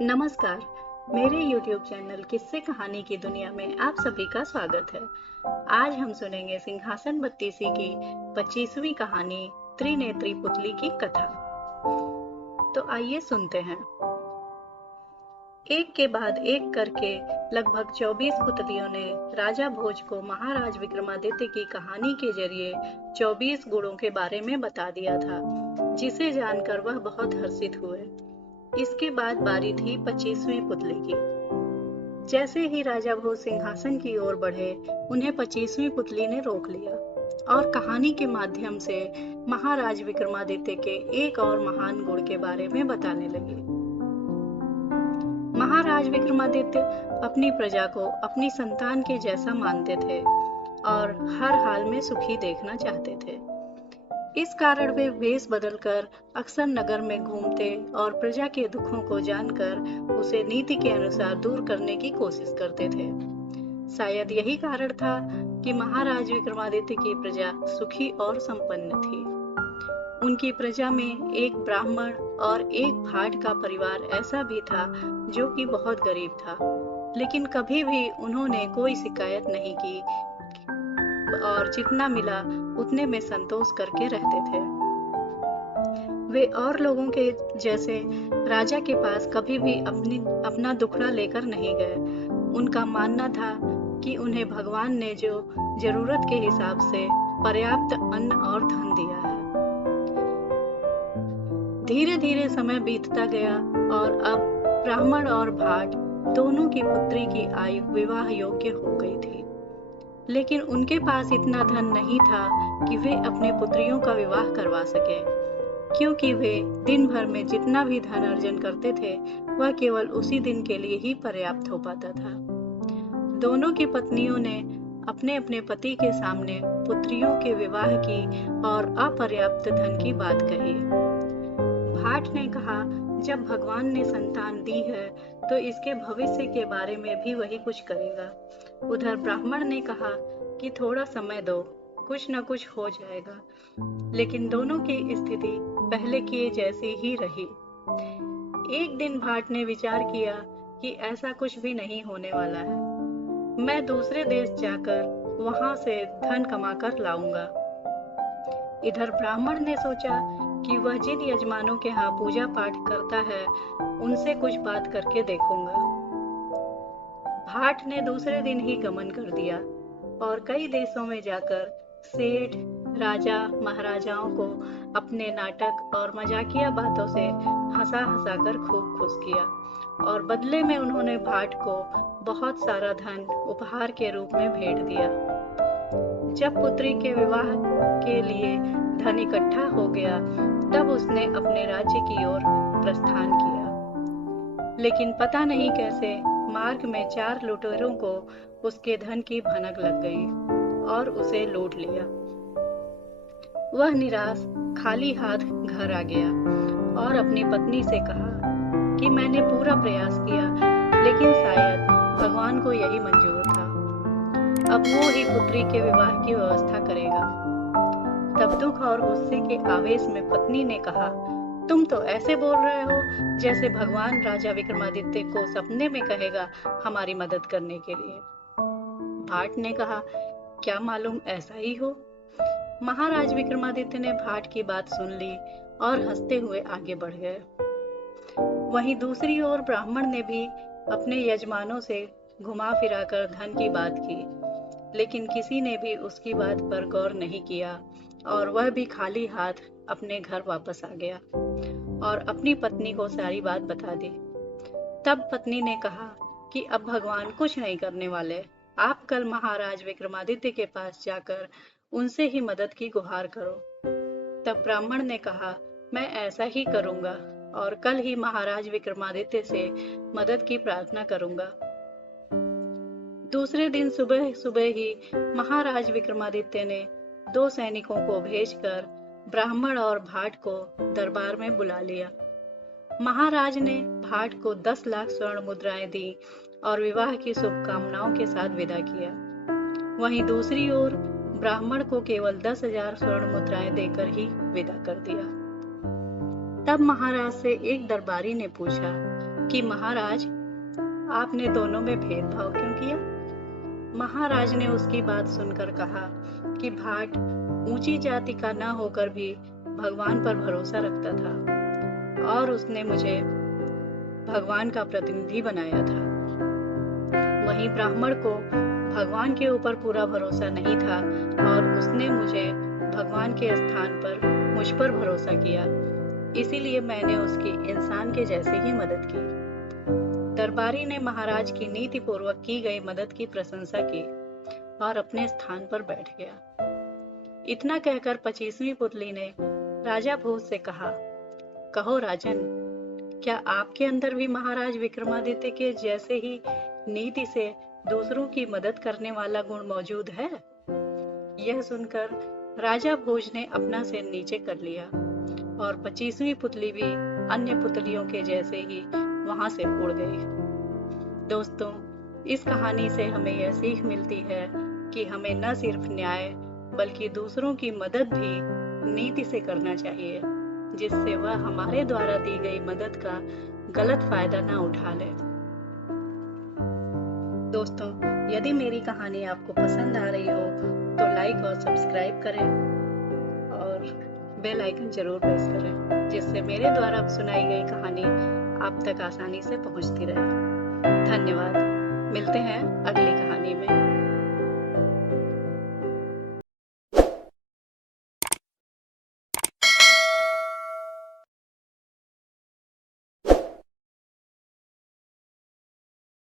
नमस्कार। मेरे YouTube channel किस्से कहानी की दुनिया में आप सभी का स्वागत है। आज हम सुनेंगे सिंहासन बत्तीसी की 25वीं कहानी त्रिनेत्री पुतली की कथा। तो आइए सुनते हैं। एक के बाद एक करके लगभग 24 पुतलियों ने राजा भोज को महाराज विक्रमादित्य की कहानी के जरिए 24 गुणों के बारे में बता दिया था, जिसे जानकर वह बहुत हर्षित हुए। इसके बाद बारी थी 25वीं पुतली की। जैसे ही राजा भोज सिंहासन की ओर बढ़े, उन्हें 25वीं पुतली ने रोक लिया और कहानी के माध्यम से महाराज विक्रमादित्य के एक और महान गुण के बारे में बताने लगे। महाराज विक्रमादित्य अपनी प्रजा को अपनी संतान के जैसा मानते थे और हर हाल में सुखी देखना चाहते थे। इस कारण वे वेश बदलकर अक्सर नगर में घूमते और प्रजा के दुखों को जानकर उसे नीति के अनुसार दूर करने की कोशिश करते थे। शायद यही कारण था कि महाराज विक्रमादित्य की प्रजा सुखी और संपन्न थी। उनकी प्रजा में एक ब्राह्मण और एक भाट का परिवार ऐसा भी था जो कि बहुत गरीब था, लेकिन कभी भी उन्होंने कोई शिकायत नहीं की और जितना मिला उतने में संतोष करके रहते थे। वे और लोगों के जैसे राजा के पास कभी भी अपना दुखड़ा लेकर नहीं गए। उनका मानना था कि उन्हें भगवान ने जो जरूरत के हिसाब से पर्याप्त अन्न और धन दिया है। धीरे धीरे समय बीतता गया और अब ब्राह्मण और भाट दोनों की पुत्री की आयु विवाह योग्य हो गई थी, लेकिन उनके पास इतना धन नहीं था कि वे अपने पुत्रियों का विवाह करवा सके, क्योंकि वे दिन भर में जितना भी धन अर्जन करते थे वह केवल उसी दिन के लिए ही पर्याप्त हो पाता था। दोनों की पत्नियों ने अपने अपने पति के सामने पुत्रियों के विवाह की और अपर्याप्त धन की बात कही। भाट ने कहा, जब भगवान ने संतान दी है तो इसके भविष्य के बारे में भी वही कुछ करेगा। उधर ब्राह्मण ने कहा कि थोड़ा समय दो, कुछ न कुछ हो जाएगा, लेकिन दोनों की स्थिति पहले किए जैसी ही रही। एक दिन भाट ने विचार किया कि ऐसा कुछ भी नहीं होने वाला है, मैं दूसरे देश जाकर वहां से धन कमाकर लाऊंगा। इधर ब्राह्मण ने सोचा कि वह जिन यजमानों के यहाँ पूजा पाठ करता है उनसे कुछ बात करके देखूंगा। भाट ने दूसरे दिन ही गमन कर दिया और कई देशों में जाकर सेठ, राजा, महाराजाओं को अपने नाटक और मजाकिया बातों से हंसा हंसाकर खूब खुश किया और बदले में उन्होंने भाट को बहुत सारा धन उपहार के रूप में भेंट दिया। जब पुत्री के विवाह के लिए धन इकट्ठा हो गया, तब उसने अपने राज्य की ओर प्रस्थान किया, लेकिन पता नहीं कैसे मार्ग में 4 लुटेरों को उसके धन की भनक लग गई और उसे लूट लिया। वह निराश खाली हाथ घर आ गया और अपनी पत्नी से कहा कि मैंने पूरा प्रयास किया, लेकिन शायद भगवान को यही मंजूर था। अब वो ही पुत्री के विवाह की व्यवस्था करेगा। तब दुख और गुस्से के आवेश में पत्नी ने कहा, तुम तो ऐसे बोल रहे हो जैसे भगवान राजा विक्रमादित्य को सपने में कहेगा हमारी मदद करने के लिए। भाट ने कहा, क्या मालूम ऐसा ही हो। महाराज विक्रमादित्य ने भाट की बात सुन ली और हंसते हुए आगे बढ़ गए। वहीं दूसरी ओर ब्राह्मण ने भी अपने यजमानों से घुमा फिराकर धन की बात की, लेकिन किसी ने भी उसकी बात पर गौर नहीं किया और वह भी खाली हाथ अपने घर वापस आ गया और अपनी पत्नी को सारी बात बता दी। तब पत्नी ने कहा कि अब भगवान कुछ नहीं करने वाले, आप कल महाराज विक्रमादित्य के पास जाकर उनसे ही मदद की गुहार करो। तब ब्राह्मण ने कहा, मैं ऐसा ही करूंगा और कल ही महाराज विक्रमादित्य से मदद की प्रार्थना करूंगा। दूसरे दिन सुबह सुबह ही महाराज विक्रमादित्य ने 2 सैनिकों को भेजकर ब्राह्मण और भाट को दरबार में बुला लिया। महाराज ने भाट को 10 लाख स्वर्ण मुद्राएं दी और विवाह की शुभकामनाओं के साथ विदा किया। वहीं दूसरी ओर ब्राह्मण को केवल 10,000 स्वर्ण मुद्राएं देकर ही विदा कर दिया। तब महाराज से एक दरबारी ने पूछा, कि महाराज, आपने दोनों में भेदभाव क्यों किया? महाराज ने उसकी बात सुनकर कहा कि भाट ऊंची जाति का न होकर भी भगवान पर भरोसा रखता था और उसने मुझे भगवान का प्रतिनिधि बनाया था। वहीं ब्राह्मण को भगवान के ऊपर पूरा भरोसा नहीं था और उसने मुझे भगवान के स्थान पर मुझ पर भरोसा किया, इसीलिए मैंने उसकी इंसान के जैसे ही मदद की। दरबारी ने महाराज की नीति पूर्वक की गई मदद की प्रशंसा की और अपने स्थान पर बैठ गया। इतना कहकर 25वीं पुतली ने राजा भोज से कहा, कहो राजन, क्या आपके अंदर भी महाराज विक्रमादित्य के जैसे ही नीति से दूसरों की मदद करने वाला गुण मौजूद है? यह सुनकर राजा भोज ने अपना सिर नीचे कर लिया और 25वीं पुतली भी अन्य पुतलियों के जैसे ही वहां से उड़ गई। दोस्तों, इस कहानी से हमें यह सीख मिलती है कि हमें न सिर्फ न्याय बल्कि दूसरों की मदद भी नीति से करना चाहिए, जिससे वह हमारे द्वारा दी गई मदद का गलत फायदा न उठा ले। दोस्तों, यदि मेरी कहानी आपको पसंद आ रही हो तो लाइक और सब्सक्राइब करें और बेल आइकन जरूर प्रेस करें, जिससे मेरे द्वारा सुनाई गई कहानी आप तक आसानी से पहुंचती रहे। धन्यवाद। मिलते हैं अगली कहानी में।